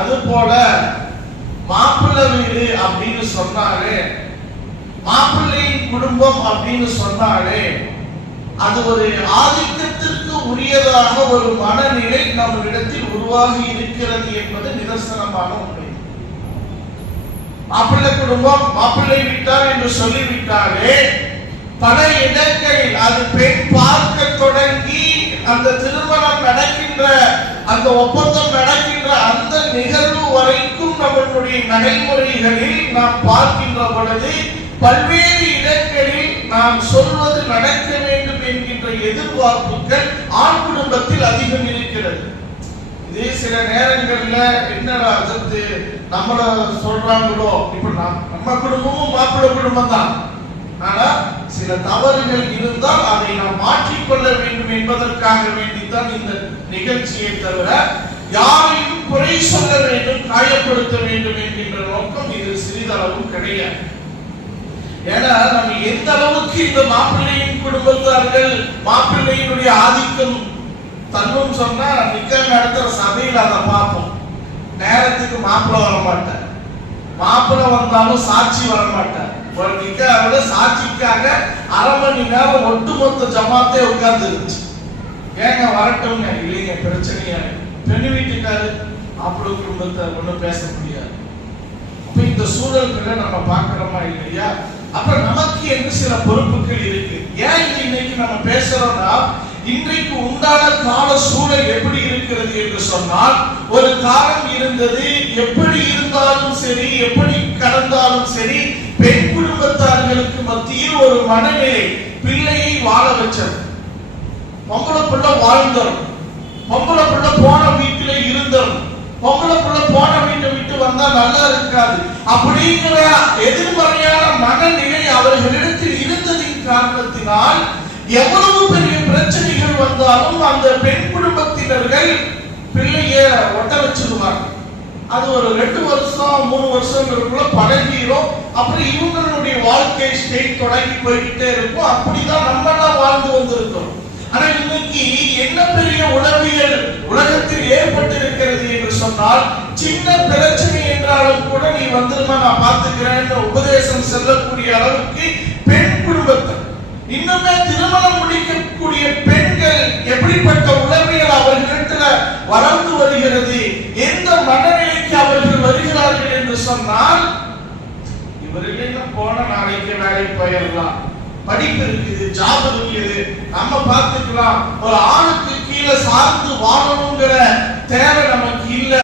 அது போல மாப்பிள்ளை வீடு அப்படின்னு சொன்னாலே, மாப்பிள்ளையின் குடும்பம் அப்படின்னு சொன்னாலே அது ஒரு ஆதிக்கத்திற்கு உரியதாக ஒரு மனநிலை நம்மிடத்தில் உருவாகி இருக்கிறது என்பது நிதர்சனமான உண்மை. மாப்பிள்ளை குடும்பம், மாப்பிள்ளை வீட்டார் என்று சொல்லிவிட்டாலே பல இடங்களில் அது பெண் பார்க்க தொடங்கி அந்த திருமணம் நடக்கின்ற, அந்த ஒப்பந்தம் நடக்கின்ற அந்த நிகழ்வு வரைக்கும் நம்மளுடைய நடைமுறைகளில் நாம் பார்க்கின்ற பொழுது பல்வேறு இடங்களில் நாம் சொல்வது நடக்க வேண்டும் என்கின்ற எதிர்பார்ப்புகள் ஆண் குடும்பத்தில் அதிகம் இருக்கிறது. இதே சில நேரங்கள்ல என்னடா அது நம்மள சொல்றாங்களோ, இப்ப நம்ம குடும்பமும் மாப்பிள்ளை குடும்பம் தான், ஆனா சில தவறுகள் இருந்தால் அதை நாம் மாற்றிக்கொள்ள வேண்டும் என்பதற்காக வேண்டித்தான் இந்த நிகழ்ச்சியை தவிர யாரையும் குறை சொல்ல வேண்டும், காயப்படுத்த வேண்டும் என்கின்ற நோக்கம் இது சிறிதளவும் கிடையாது. ஏன்னா நம்ம எந்த அளவுக்கு இந்த மாப்பிள்ளையின் குடும்பத்தார்கள் மாப்பிள்ளையினுடைய ஆதிக்கம் தன்னும் சொன்னா நிக்க நடத்துற சபையில் அதை பார்ப்போம். நேரத்துக்கு மாப்பிள்ளை வர மாட்டார், மாப்பிள்ளை வந்தாலும் சாட்சி வர மாட்டார். ஒரு நிக்காவில சாட்சிக்காக அரை மணி நேரம் ஒட்டுமொத்த ஜமாத்தே உட்கார்ந்து இருந்துச்சு. ஏங்க வரட்டும்ங்க, இல்லைங்க பிரச்சனையா, பெண்ணு வீட்டுக்காரு மாப்பிள்ளை குடும்பத்தை ஒன்றும் பேச முடியாது. அப்ப இந்த சூழல்களை நம்ம பார்க்கிறோமா இல்லையா? அப்ப நமக்கு என்று சில பொறுப்புகள் இருக்கு. ஏன் இன்னைக்கு நம்ம பேசுறோம்னா, இன்றைக்கு உண்டான கால சூழல் எப்படி இருக்கிறது என்று சொன்னால், ஒரு காலம் இருந்தது, எப்படி இருந்தாலும் சரி, எப்படி கடந்தாலும் சரி, பெண் குடும்பத்தார்களுக்கு மத்தியில் ஒரு மனநிலை, பிள்ளையை வாழ வச்சது. பொம்பளை பிள்ளை வாழ்ந்தோம், பொம்பளை பிள்ளை போன வீட்டில இருந்தோம், பொம்பளை பிள்ளை போன வீட்டை விட்டு வந்தா நல்லா இருக்காது அப்படிங்கிற எதிர்மறையான மனநிலை அவர்களிடத்தில் இருந்ததின் காரணத்தினால் எவ்வளவு பெரிய பிரச்சனைகள் வந்தாலும் அந்த பெண் குடும்பத்தினர்கள் பிள்ளைய ஒட்ட வச்சிருவாங்க. அது ஒரு 2 வருஷம் 3 வருஷங்களுக்குள்ள பழகிரும். அப்புறம் இவங்களுடைய வாழ்க்கை ஸ்டேட் தொடங்கி போய்கிட்டே இருக்கும். அப்படிதான் நம்ம எல்லாம் வாழ்ந்து வந்திருக்கோம். ஆனா இன்னைக்கு என்ன பெரிய உளவியல் உலகத்தில் ஏற்பட்டிருக்கிறது என்று சொன்னால், சின்ன பிரச்சனை என்றாலும் கூட நீ வந்துருமா நான் பார்த்துக்கிறேன் உபதேசம் செல்லக்கூடிய அளவுக்கு பெண் குடும்பத்தை, இன்னுமே திருமணம் முடிக்கக்கூடிய பெண்கள் எப்படிப்பட்ட உளவியல் அவர்களிடத்துல வளர்ந்து வருகிறது, எந்த மனநிலைக்கு அவர்கள் வருகிறார்கள் என்று சொன்னால், இவர்கள் போன நாளைக்கு வேலைக்கு போயிடலாம், படிப்பு இருக்குது, ஜாப் இருக்குது, நம்ம பார்த்துக்கலாம், ஒரு ஆணுக்கு கீழே சார்ந்து வாழணுங்கிற தேவை நமக்கு இல்லை.